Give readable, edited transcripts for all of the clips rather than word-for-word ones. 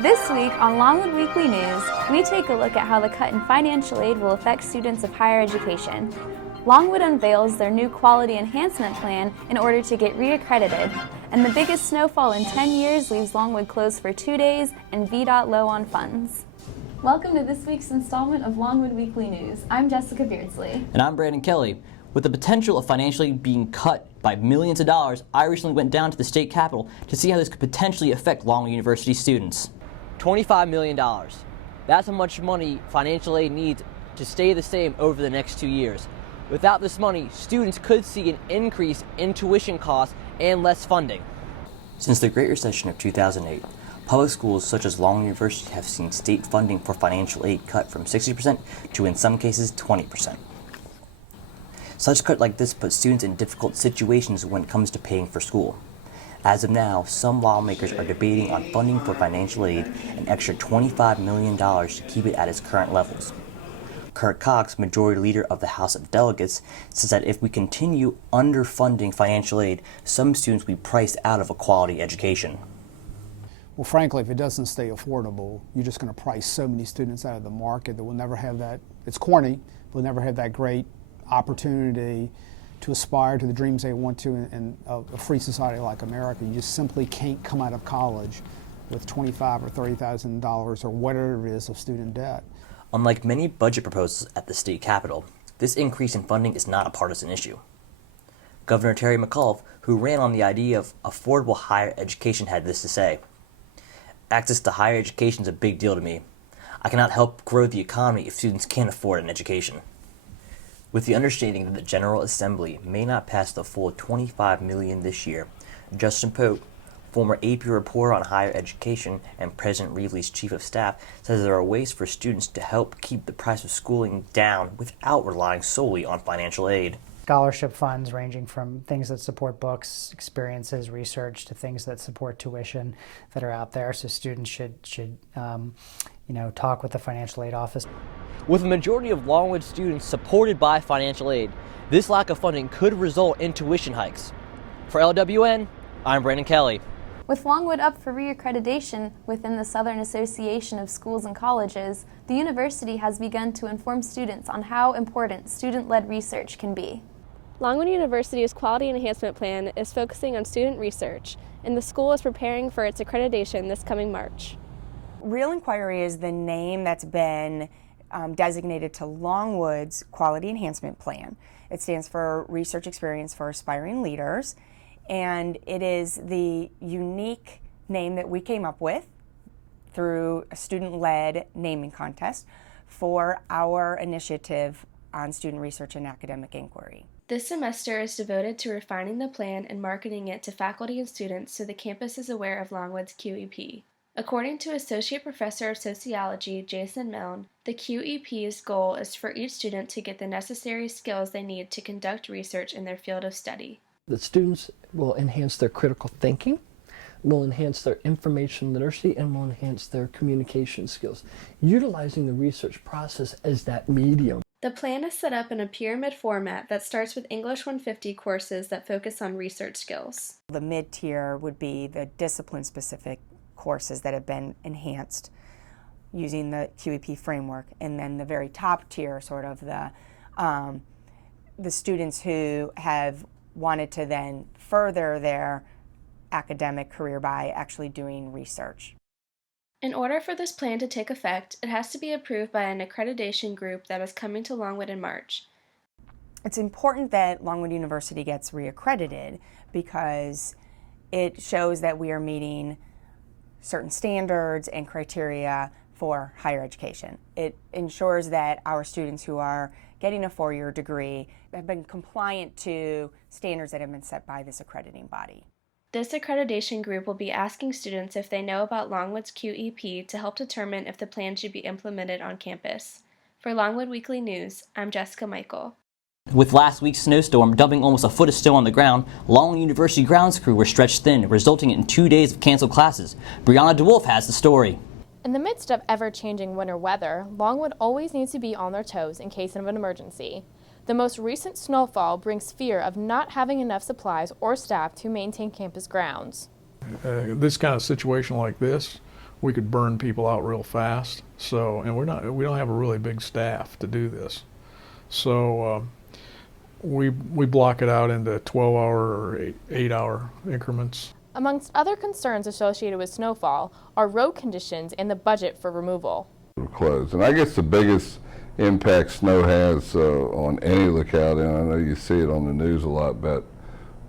This week on Longwood Weekly News, we take a look at how the cut in financial aid will affect students of higher education. Longwood unveils their new quality enhancement plan in order to get reaccredited, and the biggest snowfall in 10 years leaves Longwood closed for 2 days and VDOT low on funds. Welcome to this week's installment of Longwood Weekly News. I'm Jessica Beardsley. And I'm Brandon Kelly. With the potential of financially being cut by millions of dollars, I recently went down to the state capitol to see how this could potentially affect Longwood University students. $25 million. That's how much money financial aid needs to stay the same over the next 2 years. Without this money, students could see an increase in tuition costs and less funding. Since the Great Recession of 2008, public schools such as Longwood University have seen state funding for financial aid cut from 60% to, in some cases, 20%. Such cut like this puts students in difficult situations when it comes to paying for school. As of now, some lawmakers are debating on funding for financial aid an extra $25 million to keep it at its current levels. Kurt Cox, Majority Leader of the House of Delegates, says that if we continue underfunding financial aid, some students will be priced out of a quality education. Well, frankly, if it doesn't stay affordable, you're just going to price so many students out of the market that we'll never have that. It's corny, we'll never have that great opportunity to aspire to the dreams they want to in a free society like America. You just simply can't come out of college with $25,000 or $30,000 or whatever it is of student debt. Unlike many budget proposals at the state capitol, this increase in funding is not a partisan issue. Governor Terry McAuliffe, who ran on the idea of affordable higher education, had this to say: "Access to higher education is a big deal to me. I cannot help grow the economy if students can't afford an education." With the understanding that the General Assembly may not pass the full $25 million this year, Justin Pope, former AP reporter on higher education and President Reevely's chief of staff, says there are ways for students to help keep the price of schooling down without relying solely on financial aid. Scholarship funds ranging from things that support books, experiences, research, to things that support tuition that are out there. So students should talk with the financial aid office. With a majority of Longwood students supported by financial aid, this lack of funding could result in tuition hikes. For LWN, I'm Brandon Kelly. With Longwood up for reaccreditation within the Southern Association of Schools and Colleges, the university has begun to inform students on how important student-led research can be. Longwood University's Quality Enhancement Plan is focusing on student research, and the school is preparing for its accreditation this coming March. Real Inquiry is the name that's been designated to Longwood's Quality Enhancement Plan. It stands for Research Experience for Aspiring Leaders, and it is the unique name that we came up with through a student-led naming contest for our initiative on student research and academic inquiry. This semester is devoted to refining the plan and marketing it to faculty and students so the campus is aware of Longwood's QEP. According to Associate Professor of Sociology Jason Milne, the QEP's goal is for each student to get the necessary skills they need to conduct research in their field of study. The students will enhance their critical thinking, will enhance their information literacy, and will enhance their communication skills, utilizing the research process as that medium. The plan is set up in a pyramid format that starts with English 150 courses that focus on research skills. The mid-tier would be the discipline-specific courses that have been enhanced using the QEP framework, and then the very top tier, sort of the students who have wanted to then further their academic career by actually doing research. In order for this plan to take effect, it has to be approved by an accreditation group that is coming to Longwood in March. It's important that Longwood University gets reaccredited because it shows that we are meeting certain standards and criteria for higher education. It ensures that our students who are getting a four-year degree have been compliant to standards that have been set by this accrediting body. This accreditation group will be asking students if they know about Longwood's QEP to help determine if the plan should be implemented on campus. For Longwood Weekly News, I'm Jessica Michael. With last week's snowstorm dumping almost a foot of snow on the ground, Longwood University grounds crew were stretched thin, resulting in 2 days of canceled classes. Brianna DeWulf has the story. In the midst of ever-changing winter weather, Longwood always needs to be on their toes in case of an emergency. The most recent snowfall brings fear of not having enough supplies or staff to maintain campus grounds. This kind of situation like this, we could burn people out real fast. So, and we don't have a really big staff to do this. So we block it out into 12-hour or 8-hour increments. Amongst other concerns associated with snowfall are road conditions and the budget for removal. Closed. And I guess the biggest impact snow has on any lookout, and I know you see it on the news a lot, about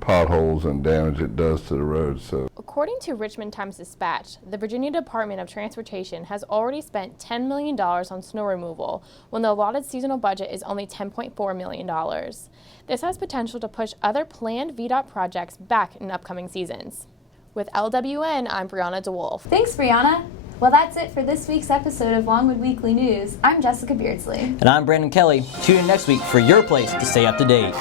potholes and damage it does to the roads. So, according to Richmond Times-Dispatch, the Virginia Department of Transportation has already spent $10 million on snow removal when the allotted seasonal budget is only $10.4 million. This has potential to push other planned VDOT projects back in upcoming seasons. With LWN, I'm Brianna DeWulf. Thanks, Brianna. Well, that's it for this week's episode of Longwood Weekly News. I'm Jessica Beardsley. And I'm Brandon Kelly. Tune in next week for your place to stay up to date.